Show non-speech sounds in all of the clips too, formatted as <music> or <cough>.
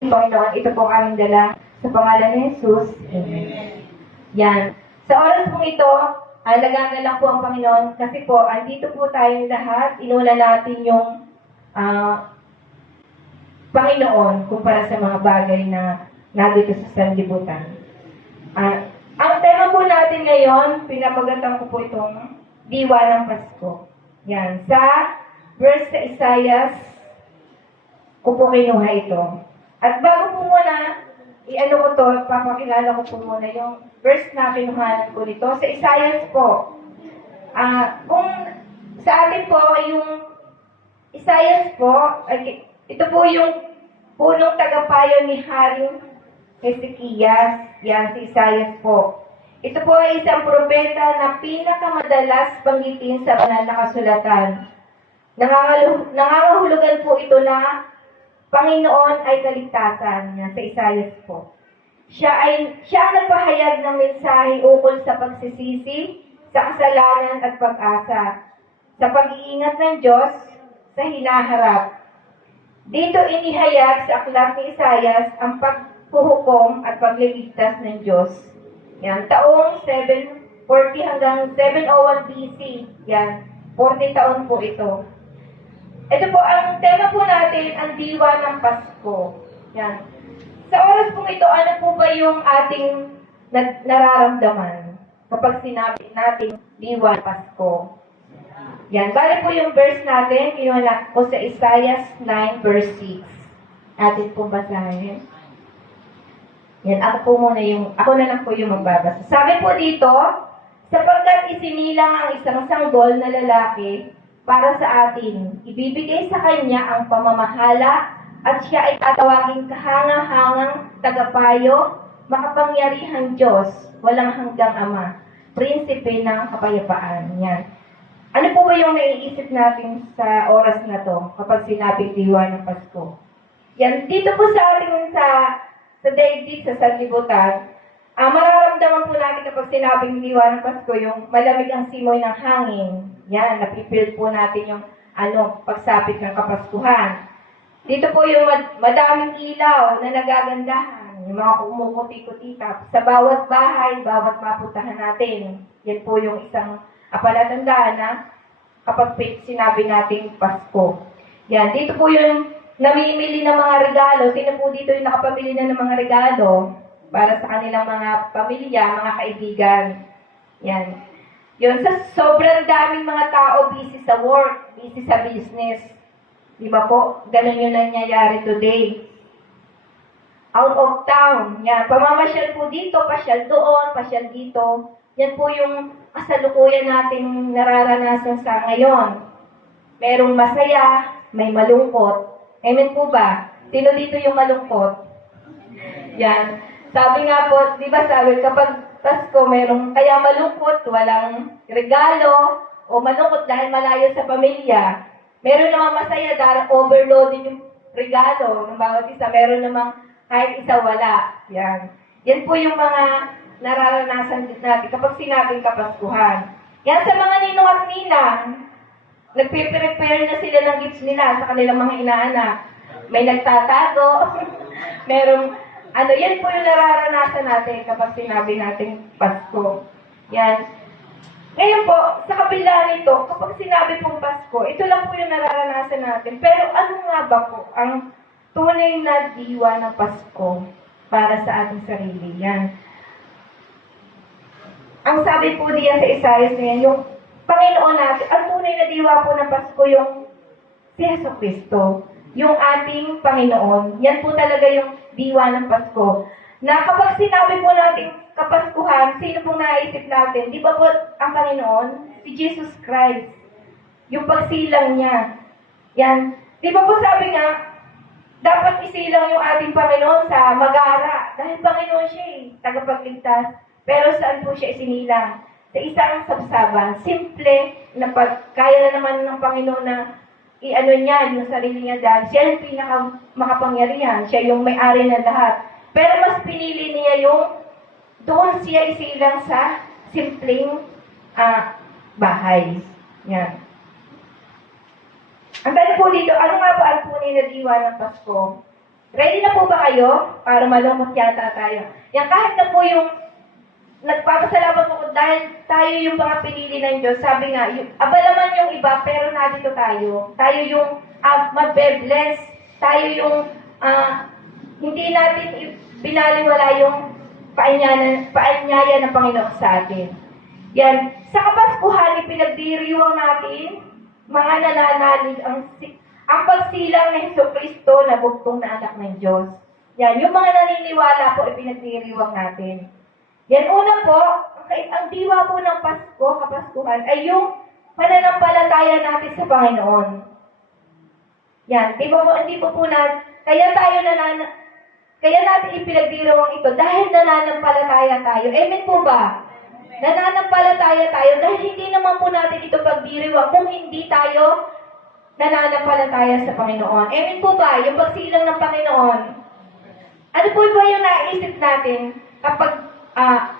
Panginoon, ito po aming dala sa pangalan ni Jesus. Amen. Yan. Sa oras pong ito, alagaan na lang po ang Panginoon kasi po, andito po tayong lahat. Inuna natin yung ah, Panginoon kumpara sa mga bagay na nandito sa sanlibutan. Ah, ang tema po natin ngayon, pinapagatan ko po itong diwa ng Pasko. Yan. Sa verse sa Isaiah, ko po kinuha ito. At bago po muna, i-ano ko to, papakilala ko po muna yung verse na kinuha ko nito. Sa Isaiah po, ah kung sa atin po, yung Isaiah po, ito po yung punong tagapayo ni Haring Hezekiah. Yan, si Isaiah po. Ito po ay isang propeta na pinakamadalas banggitin sa banal na kasulatan. Nangangalu- nangangahulugan po ito na Panginoon ay kaligtasan niya sa Isaiah po. Siya ay siya ang nagpahayag ng mensahe ukol sa pagsisisi, sa kasalanan at pag-asa, sa pag-iingat ng Diyos sa hinaharap. Dito inihayag sa aklat ni Isaiah ang paghuhukom at pagliligtas ng Diyos. Yan, taong 740 hanggang 701 BC. Yan, 40 taon po ito. Ito po, ang tema po natin, ang diwa ng Pasko. Yan. Sa oras po ito, ano po ba yung ating na- nararamdaman kapag sinabi natin diwa ng Pasko? Yan. Bali po yung verse natin, kinuha ko sa Isaiah 9 verse 6. Atin po basahin. Yan, ako po muna yung, ako na lang po yung magbabasa. Sabi po dito, sapagkat isinilang ang isang sanggol na lalaki para sa atin, ibibigay sa kanya ang pamamahala at siya ay tatawaging kahanga-hangang tagapayo, makapangyarihang Diyos, walang hanggang Ama, prinsipe ng kapayapaan. Yan. Ano po ba yung naiisip natin sa oras na to kapag sinabing diwa ng Pasko? Yan, dito po sa ating sa sa daigdig sa sanlibutan, ah mararamdaman po natin kapag sinabing diwa ng Pasko yung malamig ang simoy ng hangin. Yan, napipil po natin yung ano, pagsapit ng Kapaskuhan. Dito po yung mad- madaming ilaw na nagagandahan, yung mga kumukuti-kuti sa bawat bahay, bawat mapuntahan natin. Yan po yung isang apalatandaan na kapag sinabi nating Pasko. Yan, dito po yung namimili ng mga regalo. Sino po dito yung nakapamili na ng mga regalo para sa kanilang mga pamilya, mga kaibigan. Yan. Yun, sa sobrang daming mga tao busy sa work, busy sa business. Di ba po? Ganun yung nangyayari today. Out of town. Yan. Pamamasyal po dito, pasyal doon, pasyal dito. Yan po yung kasalukuyan nating nararanasan sa ngayon. Merong masaya, may malungkot. Amen po ba? Sino dito yung malungkot? Yan. Sabi nga po, di ba sabi, kapag Pasko, merong, kaya malungkot, walang regalo, o malungkot dahil malayo sa pamilya. Meron namang masaya dahil overloaded yung regalo ng bawat isa. Meron namang kahit isa wala. Yan. Yan po yung mga nararanasan natin kapag sinabing kapaskuhan. Yan sa mga ninong at ninang, nagpe-prepare na sila ng gifts nila sa kanilang mga inaanak. May nagtatago, <laughs> merong, ano, yan po yung nararanasan natin kapag sinabi natin Pasko. Yan. Ngayon po, sa kabila nito, kapag sinabi pong Pasko, ito lang po yung nararanasan natin. Pero ano nga ba po ang tunay na diwa ng Pasko para sa ating sarili? Yan. Ang sabi po diyan sa Isaiah na yan, yung Panginoon natin, ang tunay na diwa po ng Pasko yung si Yeso Kristo, yung ating Panginoon. Yan po talaga yung diwa ng Pasko. Na kapag sinabi po natin kapaskuhan, sino pong naisip natin? Di ba po ang Panginoon? Si Jesus Christ. Yung pagsilang niya. Yan. Di ba po sabi nga, dapat isilang yung ating Panginoon sa Magara. Dahil Panginoon siya eh, tagapagligtas. Pero saan po siya isinilang? Sa isang sabsaban, simple, na pag, kaya na naman ng Panginoon na i-ano niya, yung sarili niya dahil siya yung pinaka makapangyarihan, siya yung may-ari ng lahat. Pero mas pinili niya yung doon siya isilang sa simpleng ah, bahay. Yan. Ang tanong po dito, ano nga ba ang tunay na diwa ng Pasko? Ready na po ba kayo? Para malumot yata tayo. Yan, kahit na po yung nagpapasalamat po dahil tayo yung mga pinili ng Diyos. Sabi nga, yung, abala man yung iba, pero nandito tayo. Tayo yung uh, mabe-bless. Tayo yung ah, hindi natin binaliwala yung paanyaya, ng Panginoon sa atin. Yan. Sa Kapaskuhan, ipinagdiriwang natin mga nananalig ang ang pagsilang ng Heso Kristo na bugtong na anak ng Diyos. Yan, yung mga naniniwala po, ipinagdiriwang natin. Yan, una po, ang, diwa po ng Pasko, Kapaskuhan, ay yung pananampalataya natin sa Panginoon. Yan, di ba po, hindi po po na, kaya tayo nanan, kaya natin ipinagdiriwang ito dahil nananampalataya tayo. Amen po ba? Nananampalataya tayo dahil hindi naman po natin ito pagdiriwang kung hindi tayo nananampalataya sa Panginoon. Amen po ba? Yung pagsilang ng Panginoon. Ano po ba yung naisip natin kapag ah,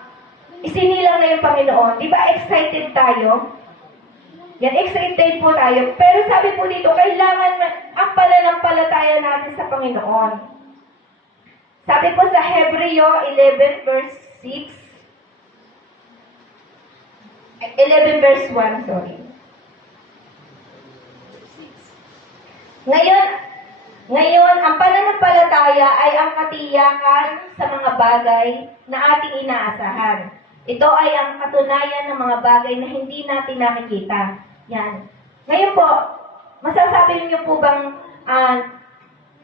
isinilang na yung Panginoon? Di ba excited tayo? Yan, excited po tayo. Pero sabi po dito, kailangan ang pananampalataya natin sa Panginoon. Sabi po sa Hebreo 11 verse 6, 11 verse 1, sorry. Ngayon, ngayon, ang pananampalataya ay ang katiyakan sa mga bagay na ating inaasahan. Ito ay ang katunayan ng mga bagay na hindi natin nakikita. Yan. Ngayon po, masasabi niyo po bang ah,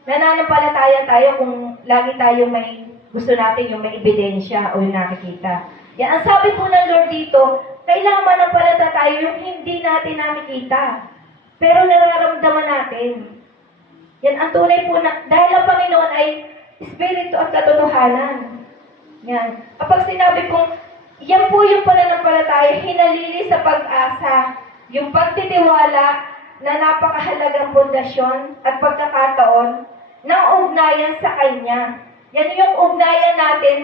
nananampalataya tayo kung lagi tayo may gusto natin yung may ebidensya o yung nakikita. Yan, ang sabi po ng Lord dito, kailangan manampalataya tayo yung hindi natin nakikita. Pero nararamdaman natin. Yan ang tunay po na, dahil ang Panginoon ay Espiritu at katotohanan. Yan. Kapag sinabi kong, yan po yung pananampalataya, hinalili sa pag-asa, yung pagtitiwala na napakahalagang pundasyon at pagkakataon ng ugnayan sa Kanya. Yan yung ugnayan natin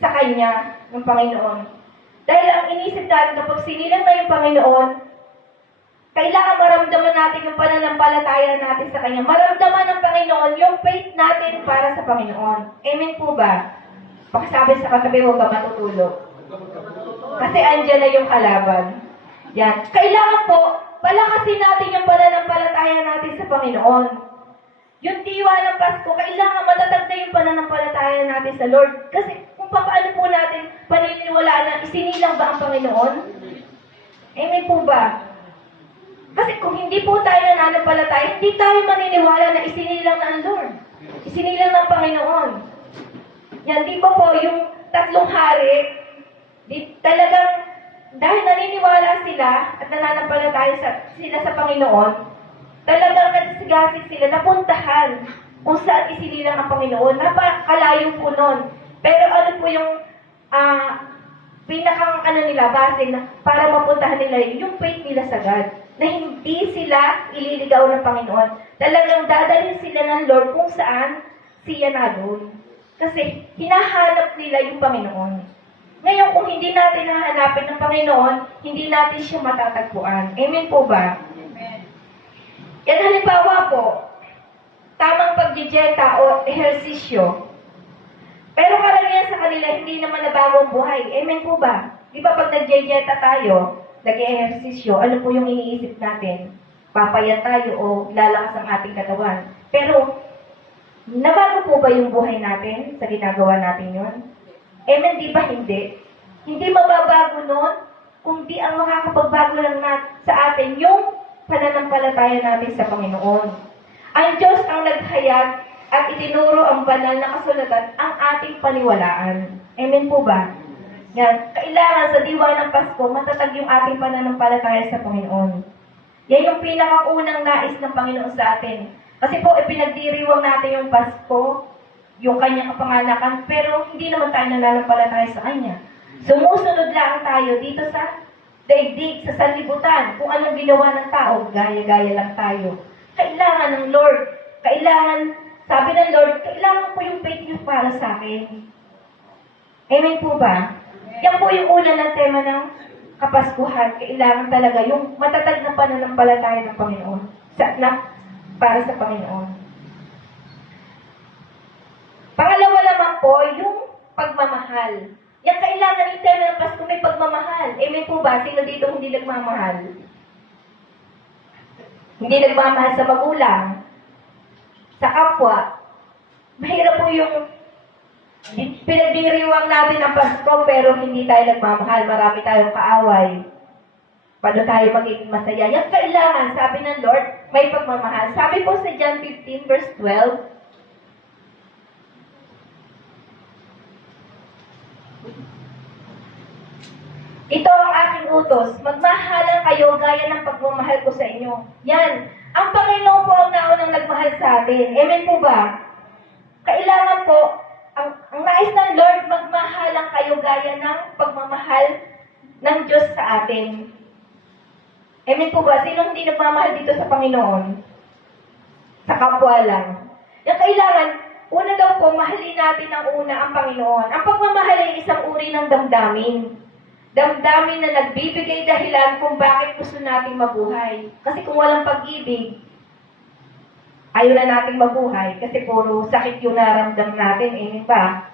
sa Kanya, ng Panginoon. Dahil ang inisip natin kapag sinilang na yung Panginoon, kailangan maramdaman natin yung pananampalataya natin sa Kanya. Maramdaman ng Panginoon yung faith natin para sa Panginoon. Amen po ba? Pakisabi sa katabi, huwag ka matutulog. Kasi andyan na yung kalaban. Yan. Kailangan po, palakasin natin yung pananampalataya natin sa Panginoon. Yung diwa ng Pasko, kailangan matatag na yung pananampalataya natin sa Lord. Kasi kung paano po natin paniniwalaan na isinilang ba ang Panginoon? Amen po ba? Kasi kung hindi po tayo nananampalataya, hindi tayo maniniwala na isinilang ang Lord. Isinilang ng Panginoon. Yan, di ba po, yung tatlong hari, di, talagang, dahil naniniwala sila at nananampalataya sa, sila sa Panginoon, talagang nagsigasig sila, napuntahan kung saan isinilang ang Panginoon. Napakalayo po nun. Pero ano po yung ah pinakang ano nila, base na para mapuntahan nila yung faith nila sa God. Na hindi sila ililigaw ng Panginoon. Talagang dadalhin sila ng Lord kung saan siya naroon. Kasi hinahanap nila yung Panginoon. Ngayon, kung hindi natin nahanapin ng Panginoon, hindi natin siya matatagpuan. Amen po ba? Yan halimbawa po, tamang pagdijeta o ehersisyo. Pero karamihan sa kanila, hindi naman nabago ang buhay. Amen po ba? Di ba pag nag-dieta tayo, nag-ehersisyo, ano po yung iniisip natin? Papayat tayo o lalakas ang ating katawan. Pero, nabago po ba yung buhay natin sa ginagawa natin yon? Amen, di ba hindi? Hindi mababago nun kung di ang makakapagbago lang na, sa atin yung pananampalataya natin sa Panginoon. Ang Diyos ang naghayag at itinuro ang banal na kasulatan ang ating paniwalaan. Amen po ba? Yan. Kailangan sa diwa ng Pasko, matatag yung ating pananampalataya sa Panginoon. Yan yung pinakaunang nais ng Panginoon sa atin. Kasi po, ipinagdiriwang natin yung Pasko, yung kanyang kapanganakan, pero hindi naman tayo nananampalataya sa kanya. Sumusunod lang tayo dito sa daigdig, sa sanlibutan, kung anong ginawa ng tao, gaya-gaya lang tayo. Kailangan ng Lord, kailangan, sabi ng Lord, kailangan po yung faith niyo para sa akin. Amen po ba? Yan po yung una ng tema ng Kapaskuhan. Kailangan talaga yung matatag na pananampalataya ng Panginoon. Sa, na, para sa Panginoon. po yung pagmamahal. Yan kailangan yung tema ng Pasko may pagmamahal. Eh may po ba? Sino dito hindi nagmamahal? Hindi nagmamahal sa magulang, sa kapwa. Mahirap po yung pinagdiriwang natin ang Pasko pero hindi tayo nagmamahal. Marami tayong kaaway. Paano tayo magiging masaya? Yan kailangan, sabi ng Lord, may pagmamahal. Sabi po sa John 15 verse 12, Ito ang aking utos. Magmahalan kayo gaya ng pagmamahal ko sa inyo. Yan. Ang Panginoon po ang naunang nagmahal sa atin. Amen po ba? Kailangan po, ang, ang nais ng Lord, magmahalan kayo gaya ng pagmamahal ng Diyos sa atin. Amen po ba? Sino hindi nagmamahal dito sa Panginoon? Sa kapwa lang. Yung kailangan, una daw po, mahalin natin ang una ang Panginoon. Ang pagmamahal ay isang uri ng damdamin. Damdamin na nagbibigay dahilan kung bakit gusto nating mabuhay. Kasi kung walang pag-ibig, ayaw na nating mabuhay kasi puro sakit yung naramdam natin, eh, ba?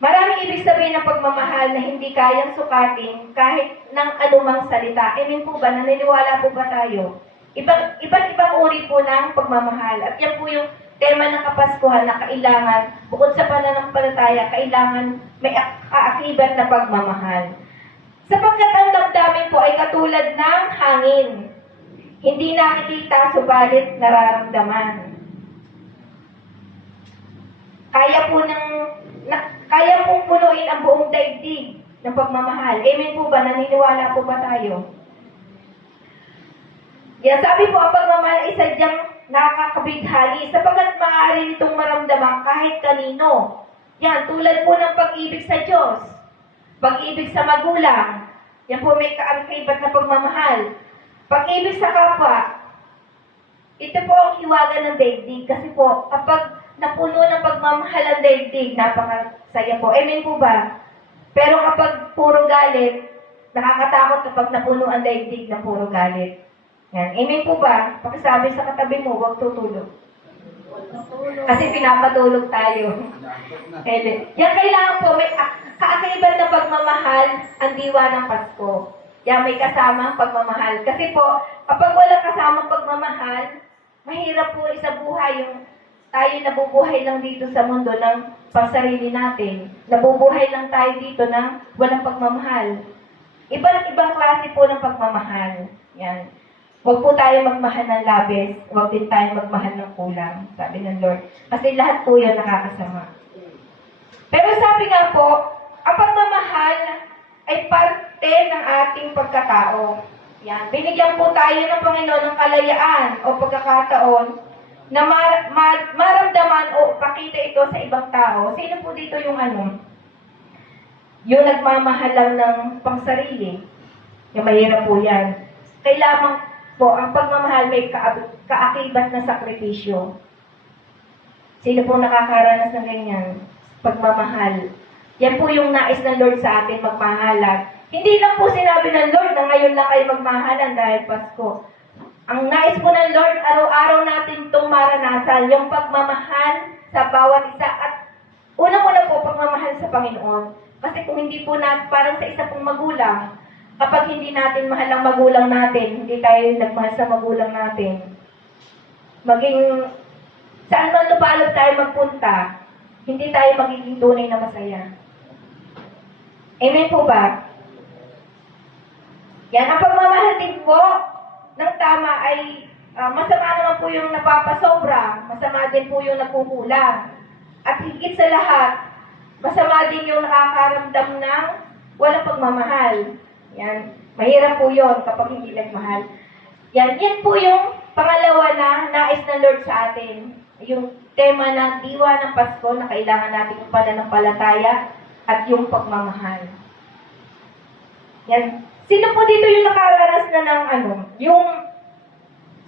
Maraming ibig sabihin ng pagmamahal na hindi kayang sukatin kahit ng anumang salita. Amen po ba? Naniniwala po ba tayo? Ibang, iba't ibang uri po ng pagmamahal. At yan po yung tema ng Kapaskuhan na kailangan, bukod sa pananampalataya, kailangan may ak- kaakibat na pagmamahal. Sapagkat ang damdamin po ay katulad ng hangin. Hindi nakikita, subalit nararamdaman. Kaya po ng na, kaya pong punuin ang buong daigdig ng pagmamahal. Amen po ba? Naniniwala po ba tayo? Yan, sabi po, ang pagmamahal ay sadyang nakakabighali sapagkat maaari nitong maramdaman kahit kanino. Yan, tulad po ng pag-ibig sa Diyos, pag-ibig sa magulang, yan po may kaangkibat na pagmamahal. Pag-ibig sa kapwa, ito po ang hiwaga ng daigdig kasi po, kapag napuno ng pagmamahal ang daigdig, napakasaya po. Amen po ba? Pero kapag puro galit, nakakatakot kapag napuno ang daigdig ng puro galit. Yan. Amen po ba? Pakisabi sa katabi mo, huwag tutulog. Kasi pinapatulog tayo. <laughs> Amen. Yan kailangan po, may ka- kaakaiban na pagmamahal ang diwa ng Pasko. Yan, may kasama ang pagmamahal. Kasi po, kapag walang kasamang pagmamahal, mahirap po sa buhay yung tayo nabubuhay lang dito sa mundo ng pansarili natin. Nabubuhay lang tayo dito ng walang pagmamahal. Iba't ibang klase po ng pagmamahal. Yan. Huwag po tayo magmahal ng labis, huwag din tayo magmahal ng kulang, sabi ng Lord. Kasi lahat po yan nakakasama. Pero sabi nga po, ang pagmamahal ay parte ng ating pagkatao. Yan. Binigyan po tayo ng Panginoon ng kalayaan o pagkakataon na mar- ma- maramdaman o pakita ito sa ibang tao. Sino po dito yung ano? Yung nagmamahal lang ng pangsarili. Yung mahirap po yan. Kailangan po, ang pagmamahal may ka- kaakibat na sakripisyo. Sino po nakakaranas ng ganyan? Pagmamahal. Yan po yung nais ng Lord sa atin, magmahalan. Hindi lang po sinabi ng Lord na ngayon lang kayo magmahalan dahil Pasko. Ang nais po ng Lord, araw-araw natin itong maranasan, yung pagmamahal sa bawat isa. At unang-una po, pagmamahal sa Panginoon. Kasi kung hindi po natin, parang sa isa pong magulang, kapag hindi natin mahal ang magulang natin, hindi tayo nagmahal sa magulang natin, maging saan man lupalop tayo magpunta, hindi tayo magiging tunay na masaya. Amen po ba? Yan, ang pagmamahal din po ng tama ay ah, masama naman po yung napapasobra, masama din po yung nagkukulang. At higit sa lahat, masama din yung nakakaramdam ng walang pagmamahal. Yan, mahirap po yon kapag hindi nagmahal. Yan, yan po yung pangalawa na nais ng Lord sa atin. Yung tema ng diwa ng Pasko na kailangan natin yung pananampalataya at yung pagmamahal. Yan. Sino po dito yung nakaranas na ng ano, yung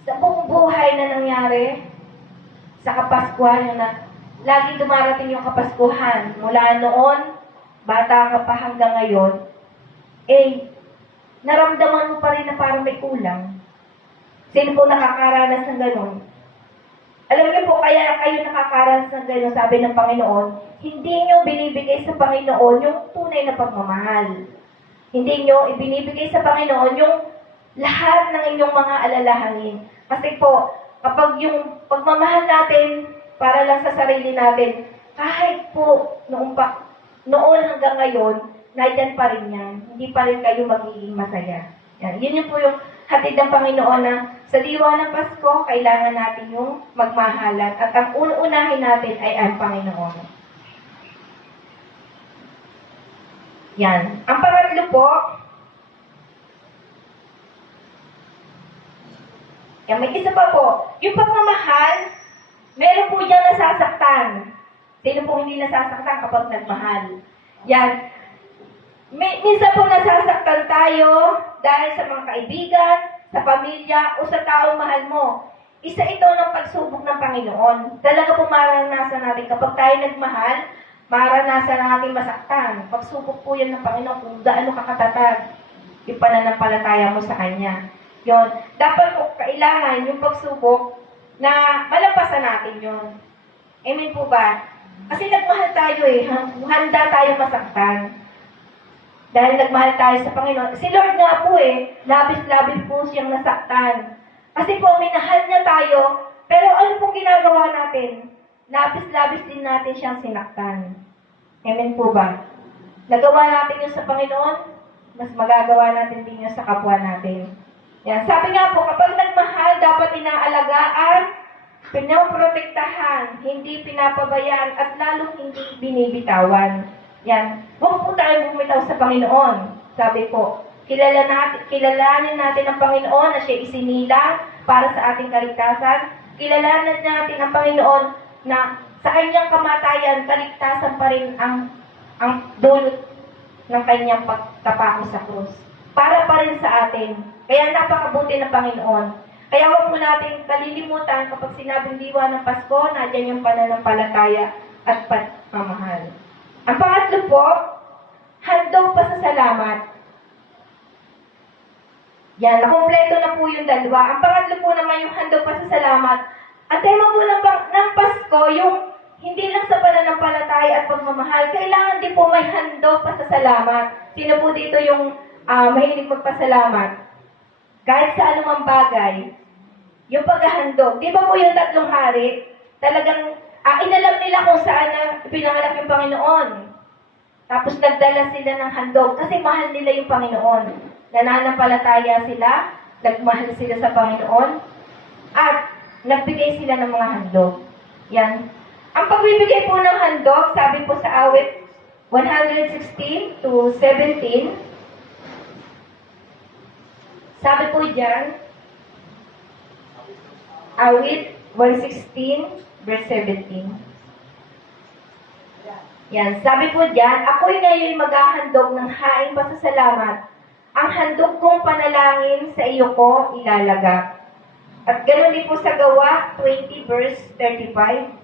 sa buong buhay na nangyari sa Kapaskuhan, na, lagi dumarating yung Kapaskuhan, mula noon, bata ka pa hanggang ngayon, eh, naramdaman mo pa rin na parang may kulang. Sino po nakakaranas ng ganun? Alam niyo po, kaya kayo nakakaranas ng gano'n, sabi ng Panginoon, hindi niyo binibigay sa Panginoon yung tunay na pagmamahal. Hindi niyo ibinibigay sa Panginoon yung lahat ng inyong mga alalahanin. Kasi po, kapag yung pagmamahal natin para lang sa sarili natin, kahit po noong, pa, noon hanggang ngayon, nandyan pa rin yan. Hindi pa rin kayo magiging masaya. Yan. Yun yung po yung hatid ng Panginoon na sa diwa ng Pasko, kailangan natin yung magmahalan. At ang unahin natin ay ang Panginoon. Yan. Ang pangatlo po, yan, may isa pa po. Yung pagmamahal, meron po diyang nasasaktan. Sino po hindi nasasaktan kapag nagmahal? Yan. May, minsan po nasasaktan tayo dahil sa mga kaibigan, sa pamilya, o sa taong mahal mo. Isa ito ng pagsubok ng Panginoon. Talaga po maranasan natin kapag tayo nagmahal, maranasan natin masaktan. Pagsubok po yan ng Panginoon kung gaano kakatatag yung pananampalataya mo sa Kanya. Yon. Dapat po kailangan yung pagsubok na malampasan natin yon. Amen po ba? Kasi nagmahal tayo eh. Handa tayo masaktan. Dahil nagmahal tayo sa Panginoon. Si Lord nga po eh, labis-labis po siyang nasaktan. Kasi po, minahal niya tayo, pero ano pong ginagawa natin? Labis-labis din natin siyang sinaktan. Amen po ba? Nagawa natin yun sa Panginoon, mas magagawa natin din yun sa kapwa natin. Yan. Sabi nga po, kapag nagmahal, dapat inaalagaan, pinoprotektahan, hindi pinapabayaan, at lalong hindi binibitawan. Yan. Huwag po tayo bumitaw sa Panginoon. Sabi po, kilala natin, kilalanin natin ang Panginoon na siya isinilang para sa ating kaligtasan. Kilalanin natin ang Panginoon na sa kanyang kamatayan, kaligtasan pa rin ang ang dulot ng kanyang pagtapako sa krus. Para pa rin sa atin. Kaya napakabuti ng Panginoon. Kaya huwag mo natin kalilimutan kapag sinabing diwa ng Pasko, nadyan yung pananampalataya at pagmamahal. Ang pangatlo po, handog pa sa salamat. Yan, nakompleto na po yung dalawa. Ang pangatlo po naman yung handog pa sa salamat. Ang tema po ng, ng Pasko, yung hindi lang sa pananampalataya at pagmamahal, kailangan din po may handog pa sa salamat. Sino po dito yung ah, mahilig magpasalamat? Kahit sa anumang bagay, yung paghahandog. Di ba po yung tatlong hari, talagang ah, inalam nila kung saan na pinanganak yung Panginoon. Tapos nagdala sila ng handog kasi mahal nila yung Panginoon. Nananampalataya sila, nagmahal sila sa Panginoon, at nagbigay sila ng mga handog. Yan. Ang pagbibigay po ng handog, sabi po sa awit 116 to 17, sabi po dyan, awit 116 verse 17. Yan, sabi po dyan, ako'y ngayon maghahandog ng haing pasasalamat. Ang handog kong panalangin sa iyo ko ilalagak. At ganoon din po sa gawa 20 verse 35.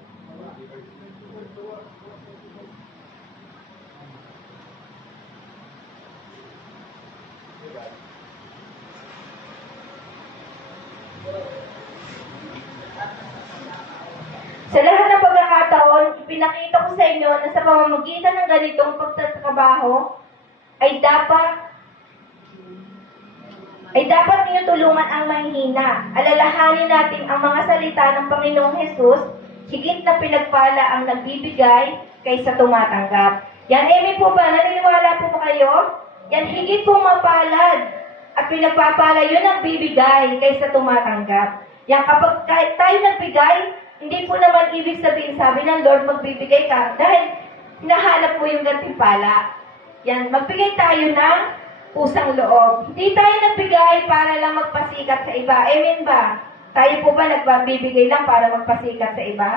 Sa lahat ng pagkakataon, ipinakita ko sa inyo na sa pamamagitan ng ganitong pagtatrabaho ay dapat ay dapat ninyo tulungan ang mahihina. Alalahanin natin ang mga salita ng Panginoong Hesus, higit na pinagpala ang nagbibigay kaysa tumatanggap. Yan, Amy po ba? Naniniwala po ba kayo? Yan, higit po mapalad at pinagpapala yun ang bibigay kaysa tumatanggap. Yan, kapag tayo nagbigay, hindi po naman ibig sabihin, sabi ng Lord, magbibigay ka dahil hinahanap mo yung gantimpala. Yan, magbigay tayo ng pusang loob. Hindi tayo nagbigay para lang magpasikat sa iba. Amen ba? Tayo po ba nagbibigay lang para magpasikat sa iba?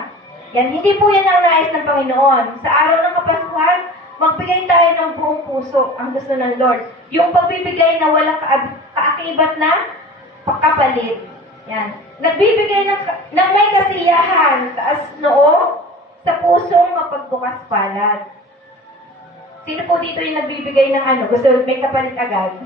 Yan, hindi po yan ang nais ng Panginoon. Sa araw ng Kapaskuhan, magbigay tayo ng buong puso ang gusto ng Lord. Yung pagbibigay na walang kaakibat na kapalit. Yan. Nagbibigay ng, ng may kasiyahan, taas noo, sa pusong mapagbukas palad. Sino po dito yung nagbibigay ng ano? Gusto may kapalit agad?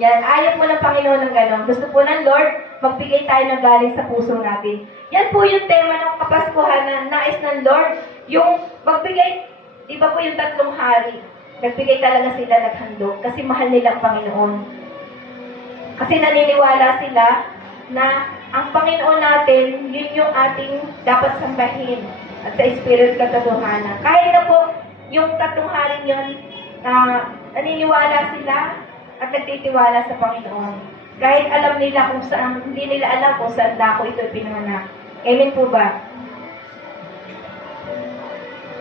Yan, ayaw po ng Panginoon ng gano'n. Gusto po ng Lord, magbigay tayo ng galing sa puso natin. Yan po yung tema ng Kapaskuhan na nais ng Lord. Yung magbigay, di ba po yung tatlong hari? Nagbigay talaga sila naghandog kasi mahal nila ang Panginoon. Kasi naniniwala sila na ang Panginoon natin, yun yung ating dapat sambahin at sa Spirit katotohanan. Kahit na po yung tatlong haring yun, na naniniwala sila at nagtitiwala sa Panginoon. Kahit alam nila kung saan, hindi nila alam kung saan dako ito pinanganak. Amen po ba?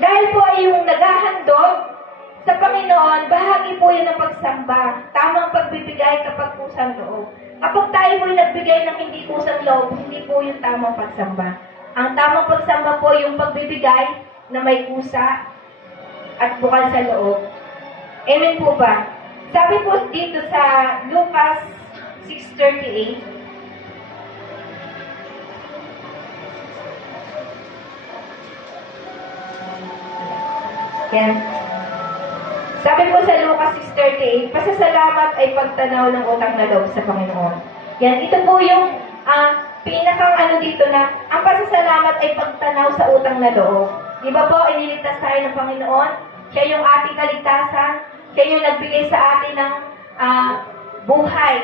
Dahil po ay yung naghahandog sa Panginoon, bahagi po yun ng pagsamba. Tamang pagbibigay kapag kusang loob. Kapag tayo po nagbigay ng hindi kusang loob, hindi po yung tamang pagsamba. Ang tamang pagsamba po yung pagbibigay na may kusa at bukal sa loob. Amen po ba? Sabi po dito sa Lucas 6.38, Yan. Sabi po sa Lucas 6.38, pasasalamat ay pagtanaw ng utang na loob sa Panginoon. Yan, ito po yung ah, pinakang ano dito na, ang pasasalamat ay pagtanaw sa utang na loob. Di ba po, iniligtas tayo ng Panginoon? Siya yung ating kaligtasan. Siya yung nagbigay sa atin ng ah, buhay.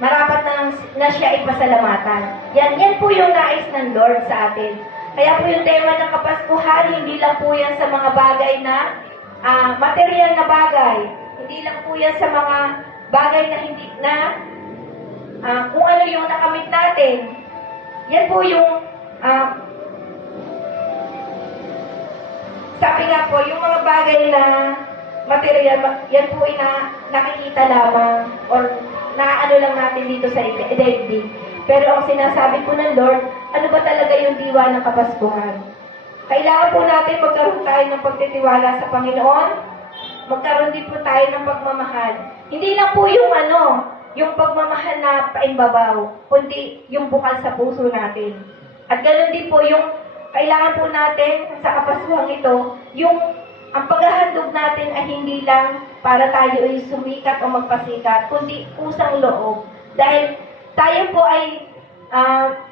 Marapat na, na siya ipasalamatan. Yan, yan po yung nais ng Lord sa atin. Kaya po yung tema ng Kapaskuhan, hindi lang po yan sa mga bagay na ah, material na bagay. Hindi lang po yan sa mga bagay na hindi na ah, kung ano yung nakamit natin. Yan po yung ah, sabi nga po, yung mga bagay na material, yan po ay na, nakikita lamang or naano lang natin dito sa daigdig. Pero ang sinasabi po ng Lord, ano ba talaga yung diwa ng Kapaskuhan? Kailangan po natin magkaroon tayo ng pagtitiwala sa Panginoon. Magkaroon din po tayo ng pagmamahal. Hindi lang po yung ano, yung pagmamahal na paimbabaw, kundi yung bukal sa puso natin. At ganoon din po yung kailangan po natin sa kapasuhang ito, yung ang paghahandog natin ay hindi lang para tayo ay sumikat o magpasikat, kundi kusang loob. Dahil tayo po ay ah,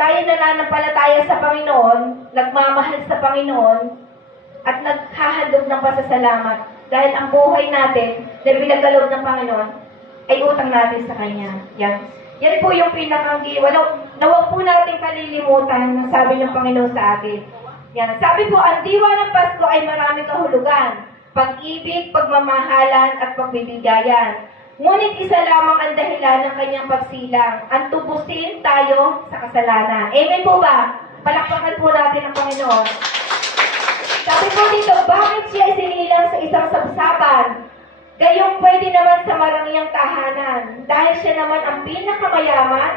tayo nananampalataya sa Panginoon, nagmamahal sa Panginoon, at naghahandog ng pasasalamat. Dahil ang buhay natin na binagalob ng Panginoon ay utang natin sa Kanya. Yan. Yan po yung pinakang giwa. Na huwag po natin kalilimutan ng sabi ng Panginoon sa atin. Yan. Sabi po, ang diwa ng Pasko ay maraming kahulugan. Pag-ibig, pagmamahalan, at pagbibigayan. Ngunit isa lamang ang dahilan ng kanyang pagsilang, ang tubusin tayo sa kasalanan. Amen po ba? Palakpakan po natin ang Panginoon. Sabi po dito, bakit siya sinilang sa isang sabsaban? Gayong pwede naman sa marangyang tahanan, dahil siya naman ang pinakamayaman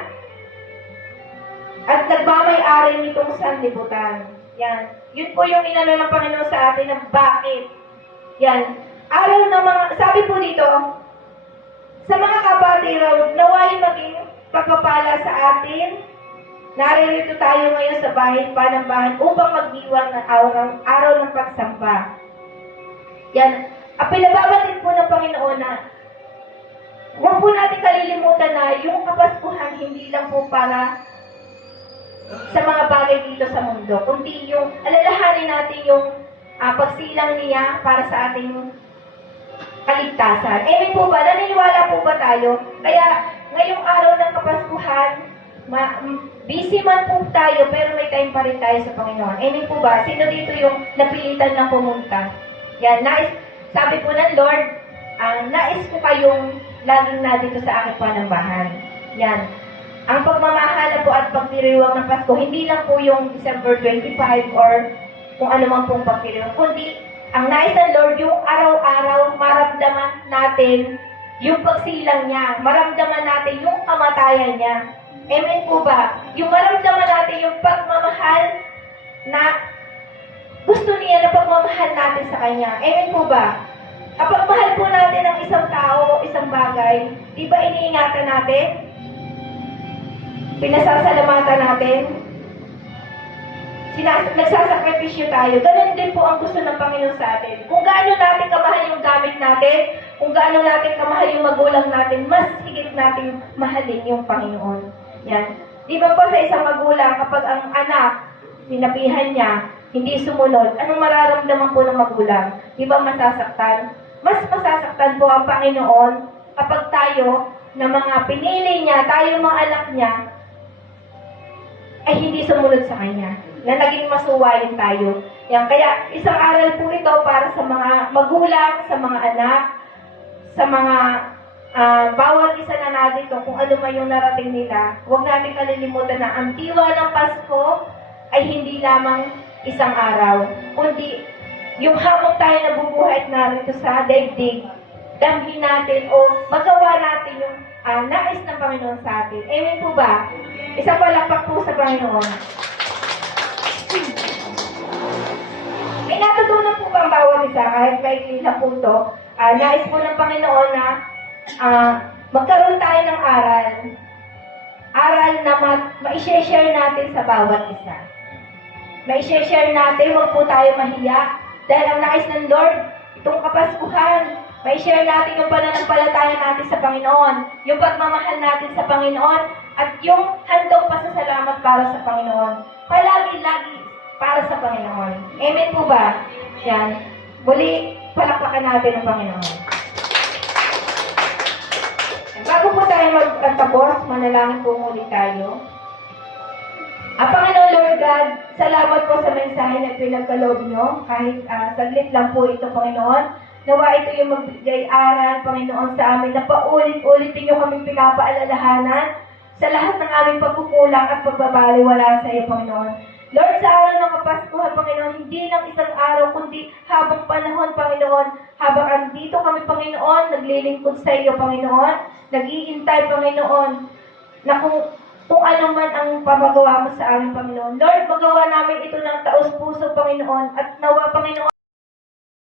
at nagmamay-ari nitong sanlibutan. Yan. Yun po yung inano ng Panginoon sa atin na bakit. Yan. Araw ng mga, sabi po dito, sa mga kapatid, naway maging pagpapala sa atin. Naririto tayo ngayon sa bahay panambahan upang magdiwang ng araw, araw ng pagsamba. Yan. Ang pinababatid po ng Panginoon na huwag po natin kalilimutan na yung kapaskuhan hindi lang po para sa mga bagay dito sa mundo, kundi yung alalahanin natin yung ah, pagsilang niya para sa ating kaligtasan. Amen po ba? Naniniwala po ba tayo? Kaya ngayong araw ng Kapaskuhan, ma- busy man po tayo, pero may time pa rin tayo sa Panginoon. Amen po ba? Sino dito yung napilitan ng pumunta? Yan, nais, sabi po ng Lord, ang nais ko kayong laging na dito sa aking panambahan. Yan. Ang pagmamahal po at pagdiriwang ng Pasko, hindi lang po yung December 25 or kung ano man pong pagdiriwang, kundi ang nais ng Lord, yung araw-araw maramdaman natin yung pagsilang niya, maramdaman natin yung kamatayan niya. Amen po ba? Yung maramdaman natin yung pagmamahal na gusto niya na pagmamahal natin sa Kanya. Amen po ba? Kapag mahal po natin ang isang tao o isang bagay, di ba iniingatan natin? Pinasasalamatan natin? Sinas nagsasakripisyo tayo, ganun din po ang gusto ng Panginoon sa atin. Kung gaano natin kamahal yung gamit natin, kung gaano natin kamahal yung magulang natin, mas higit natin mahalin yung Panginoon. Yan. Di ba po sa isang magulang, kapag ang anak, sinabihan niya, hindi sumunod, anong mararamdaman po ng magulang? Di ba masasaktan? Mas masasaktan po ang Panginoon kapag tayo, na mga pinili niya, tayo mga anak niya, ay hindi sumunod sa Kanya. Na naging masuwayin tayo. Yan. Kaya isang aral po ito para sa mga magulang, sa mga anak, sa mga ah, bawat isa na narito, kung ano man yung narating nila, huwag natin kalilimutan na ang diwa ng Pasko ay hindi lamang isang araw, kundi yung habang tayo nabubuhay at narito sa daigdig, damhin natin o magawa natin yung ah, nais ng Panginoon sa atin. Amen po ba? Isang palakpak po sa Panginoon. May natutunan po bang bawat isa kahit may na po ito? Ah, nais po ng Panginoon na ah, magkaroon tayo ng aral. Aral na ma- ma-share natin sa bawat isa. Ma-share natin, huwag po tayo mahiya. Dahil ang nais ng Lord, itong kapaskuhan, ma-share natin yung pananampalataya natin sa Panginoon, yung pagmamahal natin sa Panginoon, at yung handog pasasalamat para sa Panginoon. Palagi-lagi para sa Panginoon. Amen po ba? Yan. Muli, palakpakan natin ang Panginoon. Bago po tayo magtapos, manalangin po muli tayo. Ang Panginoon Lord God, salamat po sa mensahe na pinagkaloob nyo. Kahit ah, saglit lang po ito, Panginoon. Nawa ito yung magbigay aral, Panginoon, sa amin na paulit-ulit nyo kaming pinapaalalahanan sa lahat ng aming pagkukulang at pagbabaliwala sa iyo, Panginoon. Lord, sa araw ng Kapaskuhan, Panginoon, hindi lang isang araw, kundi habang panahon, Panginoon, habang andito kami, Panginoon, naglilingkod sa iyo, Panginoon, nag-iintay, Panginoon, na kung kung ano man ang pamagawa mo sa amin, Panginoon. Lord, magawa namin ito ng taos puso, Panginoon, at nawa, Panginoon,